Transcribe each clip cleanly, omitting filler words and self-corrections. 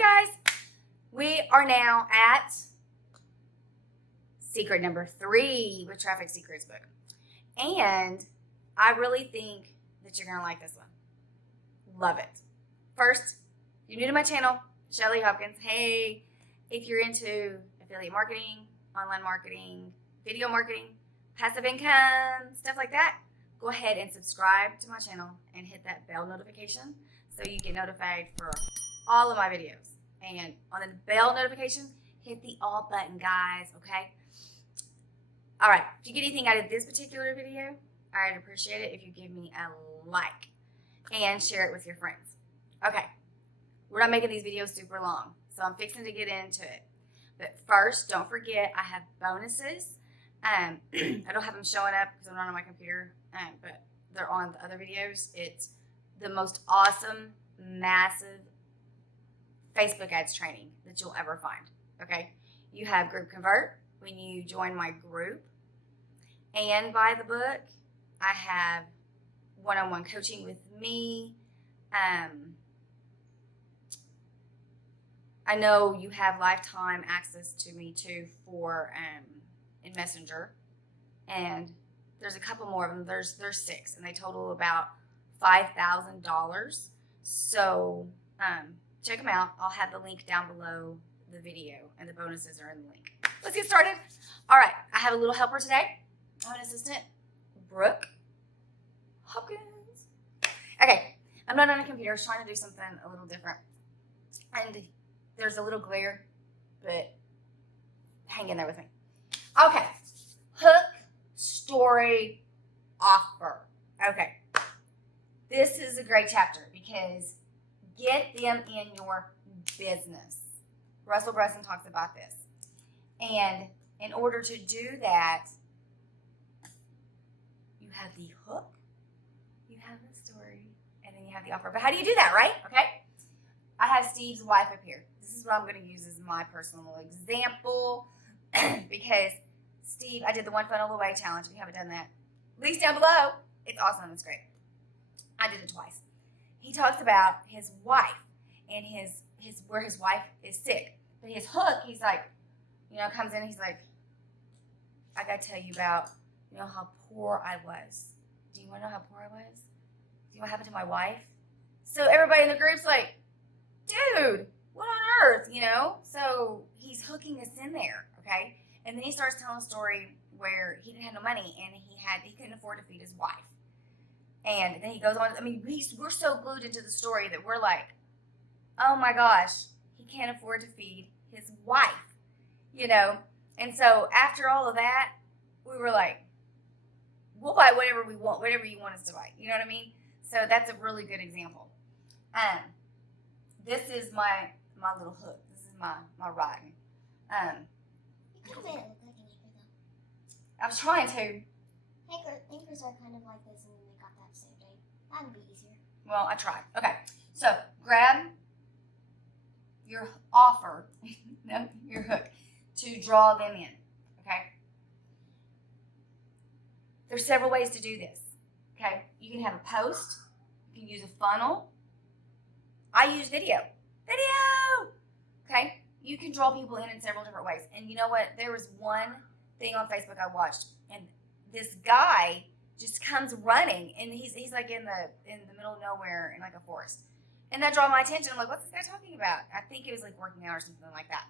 right, guys, we are now at secret number 3 with Traffic Secrets book. And I really think that you're going to like this one. Love it. First, if you're new to my channel, Shelly Hopkins, hey, if you're into affiliate marketing, online marketing, video marketing, passive income, stuff like that, go ahead and subscribe to my channel and hit that bell notification so you get notified for all of my videos. And on the bell notification, hit the all button, guys, okay? All right, if you get anything out of this particular video, I'd appreciate it if you give me a like and share it with your friends. Okay, we're not making these videos super long, so I'm fixing to get into it. But first, don't forget, I have bonuses. I don't have them showing up because I'm not on my computer, but they're on the other videos. It's the most awesome, massive Facebook ads training that you'll ever find, okay? You have Group Convert when you join my group and buy the book. I have one-on-one coaching with me. I know you have lifetime access to me too for in Messenger, and there's a couple more of them. There's 6, and they total about $5,000. So check them out. I'll have the link down below the video, and the bonuses are in the link. Let's get started. All right, I have a little helper today. I'm an assistant, Brooke Hopkins. Okay, I'm not on a computer. I was trying to do something a little different, and there's a little glare, but hang in there with me. Okay, hook, story, offer. Okay, this is a great chapter because get them in your business. Russell Brunson talks about this. And in order to do that, you have the hook, you have the story, and then you have the offer. But how do you do that, right? Okay. I have Steve's wife up here. This is what I'm going to use as my personal example because Steve, I did the One Funnel Away challenge. If you haven't done that, links down below. It's awesome. It's great. I did it twice. He talks about his wife and his where his wife is sick. But his hook, he's like, comes in, he's like, I got to tell you about, how poor I was. Do you want to know how poor I was? Do you know what happened to my wife? So everybody in the group's like, dude, what on earth, So he's hooking us in there, okay? And then he starts telling a story where he didn't have no money and he couldn't afford to feed his wife. And then he goes on, we're so glued into the story that we're like, oh my gosh, he can't afford to feed his wife, And so after all of that, we were like, we'll buy whatever we want, whatever you want us to buy. You know what I mean? So that's a really good example. This is my little hook. This is my rod. You could have made it look like an anchor, though. I was trying to. Anchors are kind of like this, and then they got that same thing. That would be easier. Well, I tried. Okay, so grab your offer, no, your hook, to draw them in, okay? There's several ways to do this, okay? You can have a post. You can use a funnel. I use video, okay? You can draw people in several different ways. And you know what? There was one thing on Facebook I watched, and this guy just comes running, and he's like in the middle of nowhere in like a forest. And that drew my attention. I'm like, what's this guy talking about? I think it was like working out or something like that.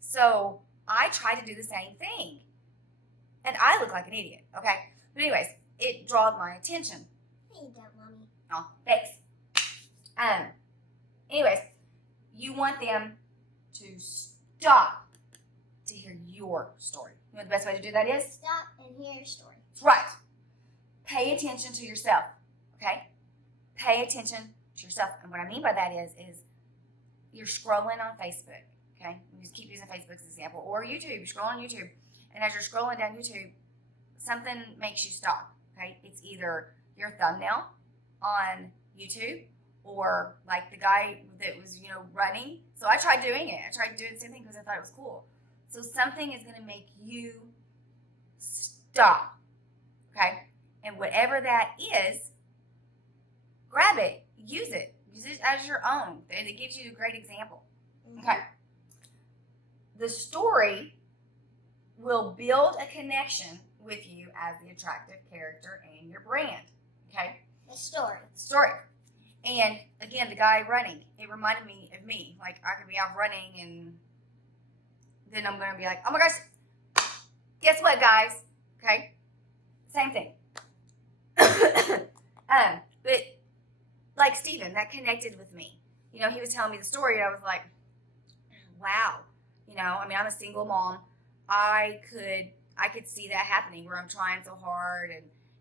So I tried to do the same thing. And I look like an idiot, okay? But anyways, it drew my attention. No, you don't, Mommy. Oh, thanks. Anyways, you want them to stop to hear your story. You know what the best way to do that is? Stop and hear your story. That's right. Pay attention to yourself, okay? Pay attention to yourself. And what I mean by that is you're scrolling on Facebook, okay? You just keep using Facebook as an example. Or YouTube. You're scrolling on YouTube. And as you're scrolling down YouTube, something makes you stop, okay? It's either your thumbnail on YouTube or like the guy that was, running. So I tried doing it. I tried doing the same thing because I thought it was cool. So something is going to make you stop, okay? And whatever that is, grab it, use it as your own. It gives you a great example. Okay. The story will build a connection with you as the attractive character and your brand. Okay? The story. And again, the guy running, it reminded me of me. Like, I could be out running and then I'm going to be like, oh my gosh, guess what, guys? Okay? Same thing. But like Steven, that connected with me. You know, he was telling me the story and I was like, wow. You know, I mean, I'm a single mom. I could see that happening where I'm trying so hard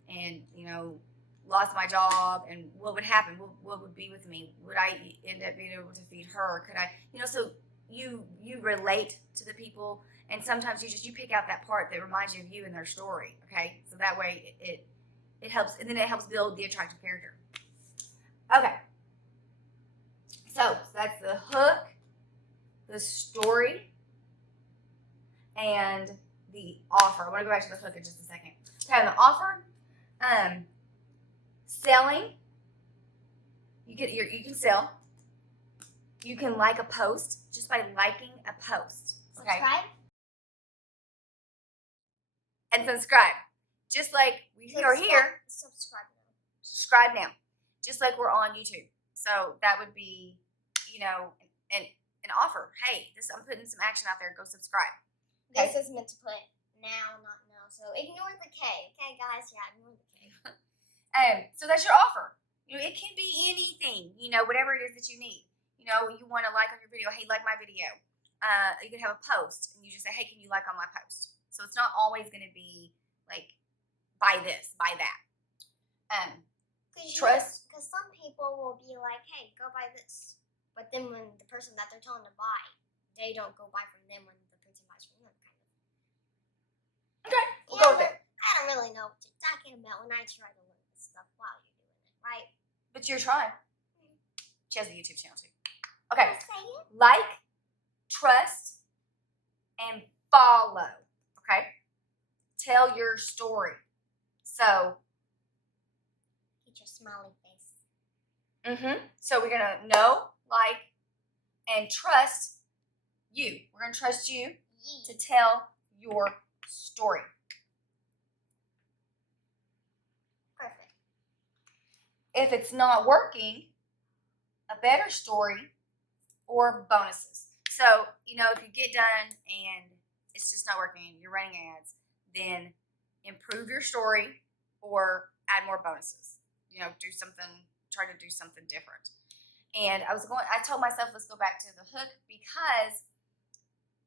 and you know, lost my job, and what would happen? What would be with me? Would I end up being able to feed her? Could I, you know, so you relate to the people, and sometimes you pick out that part that reminds you of you and their story, okay? So that way it helps, and then it helps build the attractive character. Okay. So that's the hook, the story, and the offer. I want to go back to the hook in just a second. Okay, the offer, selling. You can sell. You can like a post just by liking a post. Okay. Subscribe. And subscribe. Just like we are here. Subscribe now. Just like we're on YouTube. So that would be, you know, an offer. Hey, I'm putting some action out there. Go subscribe. Okay? This is meant to put now, not no. So ignore the K. Okay, guys? Yeah, ignore the K. So that's your offer. You know, it can be anything, you know, whatever it is that you need. You know, you want to like on your video. Hey, like my video. You can have a post and you just say, hey, can you like on my post? So it's not always going to be like, buy this, buy that. Trust. Because some people will be like, hey, go buy this. But then when the person that they're telling to buy, they don't go buy from them when the person buys from them, kind of. Okay, we'll go with it. I don't really know what you're talking about when I try to learn this stuff while you're doing it, right? But you're trying. She has a YouTube channel too. Okay. Say it. Like, trust, and follow. Okay? Tell your story. So. Get your smiley face. So we're going to know, like, and trust you. We're going to trust you to tell your story. Perfect. If it's not working, a better story or bonuses. So, you know, if you get done and it's just not working, you're running ads, then improve your story or add more bonuses. You know, try to do something different. And I told myself, let's go back to the hook, because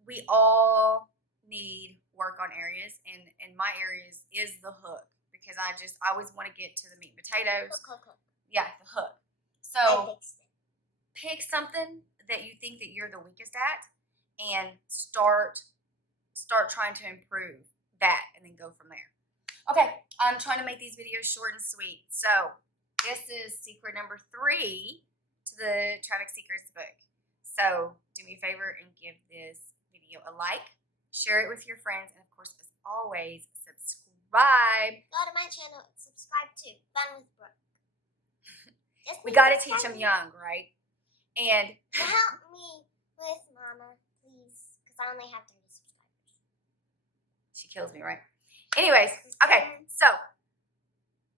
we all need work on areas, and my areas is the hook, because I always want to get to the meat and potatoes. Hook. Yeah, the hook. So pick something that you think that you're the weakest at and start trying to improve that, and then go from there. Okay, I'm trying to make these videos short and sweet. So this is secret number 3 to the Traffic Secrets book. So do me a favor and give this video a like, share it with your friends, and of course, as always, subscribe. Go to my channel and subscribe too. Fun with Brooke. We got to teach them young, right? And help me with Mama, please, because I only have 30 subscribers. She kills me, right? Anyways, okay, so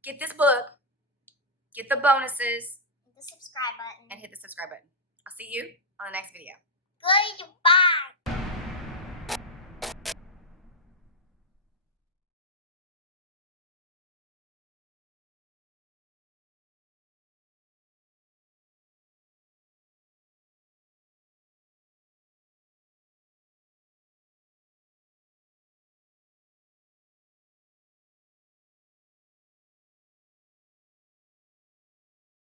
get this book, get the bonuses, Hit the subscribe button. and hit the subscribe button. I'll see you on the next video. Goodbye.